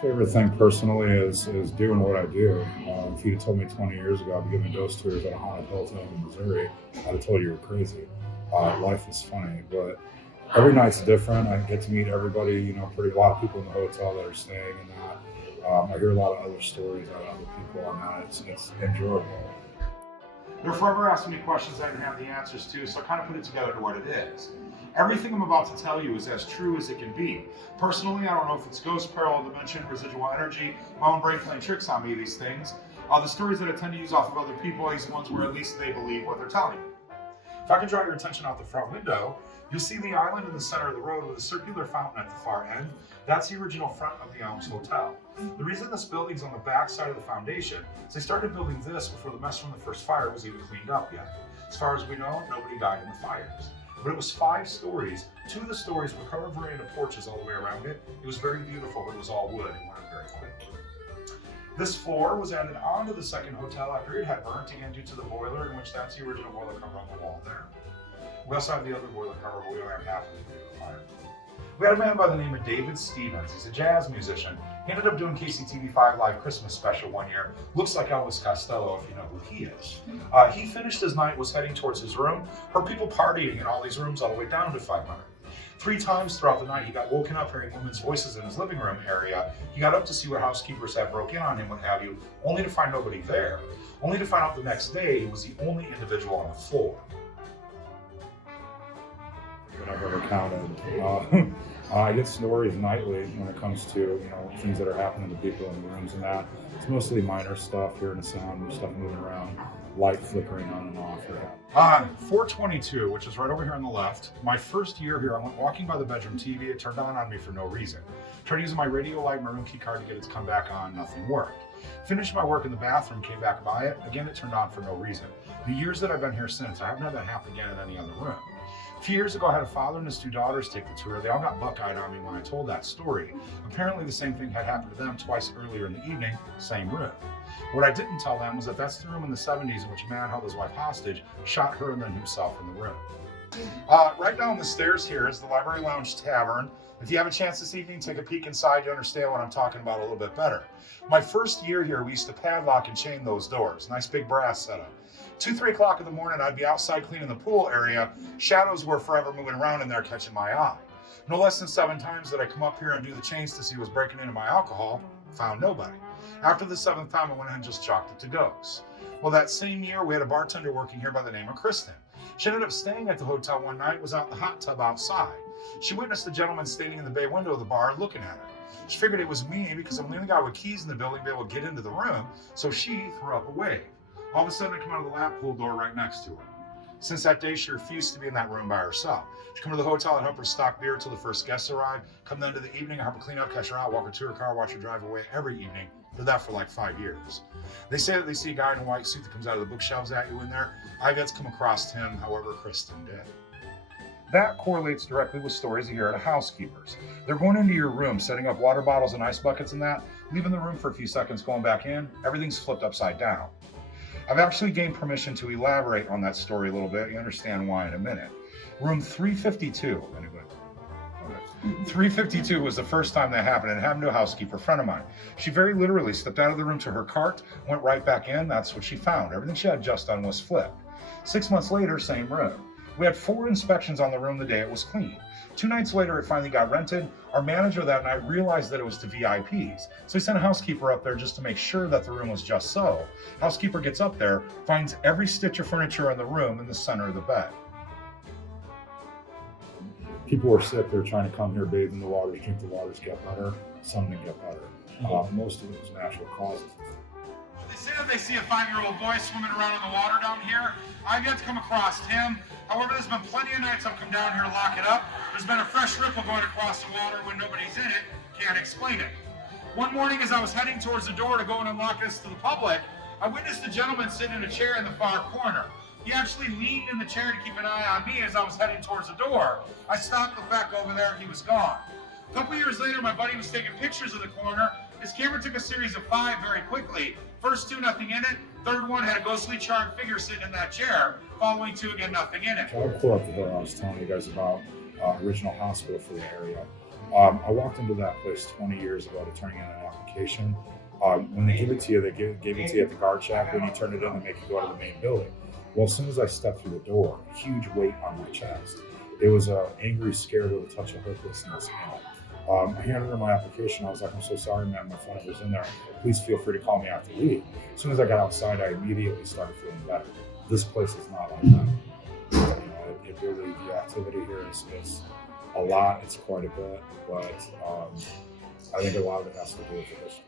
Favorite thing personally is doing what I do. If you'd have told me 20 years ago I'd be giving ghost tours at a haunted hotel in Missouri, I'd have told you were crazy. Life is funny, but every night's different. I get to meet everybody, a lot of people in the hotel that are staying in that. I hear a lot of other stories out of other people on that. It's enjoyable. They're forever asking me questions I didn't have the answers to, so I kind of put it together to what it is. Everything I'm about to tell you is as true as it can be. Personally, I don't know if it's ghost, parallel dimension, residual energy, my own brain playing tricks on me, these things. The stories that I tend to use off of other people, these ones where at least they believe what they're telling me. If I can draw your attention out the front window, you'll see the island in the center of the road with a circular fountain at the far end. That's the original front of the Elms Hotel. The reason this building's on the back side of the foundation is they started building this before the mess from the first fire was even cleaned up yet. As far as we know, nobody died in the fires. But it was 5 stories. 2 of the stories were covered veranda porches all the way around it. It was very beautiful, but it was all wood and went up very quickly. This floor was added onto the second hotel after it had burnt, again due to the boiler, in which that's the original boiler cover on the wall there. We also have the other boiler cover, but we only have half of it due to the fire. We had a man by the name of David Stevens. He's a jazz musician. He ended up doing KCTV5 Live Christmas Special one year. Looks like Elvis Costello, if you know who he is. He finished his night, was heading towards his room, heard people partying in all these rooms all the way down to 500. 3 times throughout the night, he got woken up hearing women's voices in his living room area. He got up to see what housekeepers had broke in on him, what have you, only to find nobody there. Only to find out the next day he was the only individual on the floor. I've ever counted. I get stories nightly when it comes to things that are happening to people in the rooms and that. It's mostly minor stuff, hearing a sound, stuff moving around, light flickering on and off. 422, which is right over here on the left. My first year here, I went walking by the bedroom TV. It turned on me for no reason. Tried using my radio light, my room key card to get it to come back on. Nothing worked. Finished my work in the bathroom, came back by it. Again, it turned on for no reason. The years that I've been here since, I haven't had that happen again in any other room. A few years ago, I had a father and his 2 daughters take the tour. They all got buck-eyed on me when I told that story. Apparently, the same thing had happened to them twice earlier in the evening, same room. What I didn't tell them was that that's the room in the 70s in which a man held his wife hostage, shot her and then himself in the room. Right down the stairs here is the Library Lounge Tavern. If you have a chance this evening, take a peek inside, you understand what I'm talking about a little bit better. My first year here, we used to padlock and chain those doors. Nice big brass setup. 2, 3 o'clock in the morning, I'd be outside cleaning the pool area. Shadows were forever moving around in there, catching my eye. No less than 7 times did I come up here and do the chains to see who was breaking into my alcohol. Found nobody. After the 7th time, I went ahead and just chalked it to ghosts. Well, that same year, we had a bartender working here by the name of Kristen. She ended up staying at the hotel one night, was out in the hot tub outside. She witnessed the gentleman standing in the bay window of the bar looking at her. She figured it was me because I'm the only guy with keys in the building to be able to get into the room, so she threw up a wave. All of a sudden, I come out of the lap pool door right next to her. Since that day, she refused to be in that room by herself. She'd come to the hotel and help her stock beer until the first guests arrived. Come then to the evening, help her clean up, catch her out, walk her to her car, watch her drive away every evening. Did that for like 5 years. They say that they see a guy in a white suit that comes out of the bookshelves at you in there. I've yet to come across him, however, Kristen did. That correlates directly with stories you hear at housekeepers. They're going into your room, setting up water bottles and ice buckets and that, leaving the room for a few seconds, going back in, everything's flipped upside down. I've actually gained permission to elaborate on that story a little bit. You understand why in a minute. Room 352, anybody? Okay. 352 was the first time that happened, and it happened to a housekeeper friend of mine. She very literally stepped out of the room to her cart, went right back in. That's what she found. Everything she had just done was flipped. 6 months later, same room. We had 4 inspections on the room the day it was cleaned. 2 nights later, it finally got rented. Our manager that night realized that it was to VIPs. So he sent a housekeeper up there just to make sure that the room was just so. Housekeeper gets up there, finds every stitch of furniture in the room in the center of the bed. People were sick. They were trying to come here, bathe in the waters, drink the waters, get better. Some didn't get better. Most of it was natural causes. They say that they see a 5-year-old boy swimming around in the water down here. I've yet to come across him. However, there's been plenty of nights I've come down here to lock it up. There's been a fresh ripple going across the water when nobody's in it. Can't explain it. One morning as I was heading towards the door to go and unlock this to the public, I witnessed a gentleman sitting in a chair in the far corner. He actually leaned in the chair to keep an eye on me as I was heading towards the door. I stopped, looked back over there, he was gone. A couple years later, my buddy was taking pictures of the corner. His camera took a series of 5 very quickly. First 2, nothing in it. Third one had a ghostly charred figure sitting in that chair. Following 2, again, nothing in it. I'll pull up the hill I was telling you guys about, original hospital for the area. I walked into that place 20 years ago to turn in an application. When they give it to you, they gave it to you at the guard shack. When you turn it in, they make you go to the main building. Well, as soon as I stepped through the door, a huge weight on my chest. It was an angry, scared with a touch of hopelessness in it. I handed her my application. I was like, I'm so sorry, ma'am, my phone number's in there. Please feel free to call me after leave. As soon as I got outside, I immediately started feeling better. This place is not like that. It really, the activity here is a lot. It's quite a bit, but I think a lot of it has to do with the history.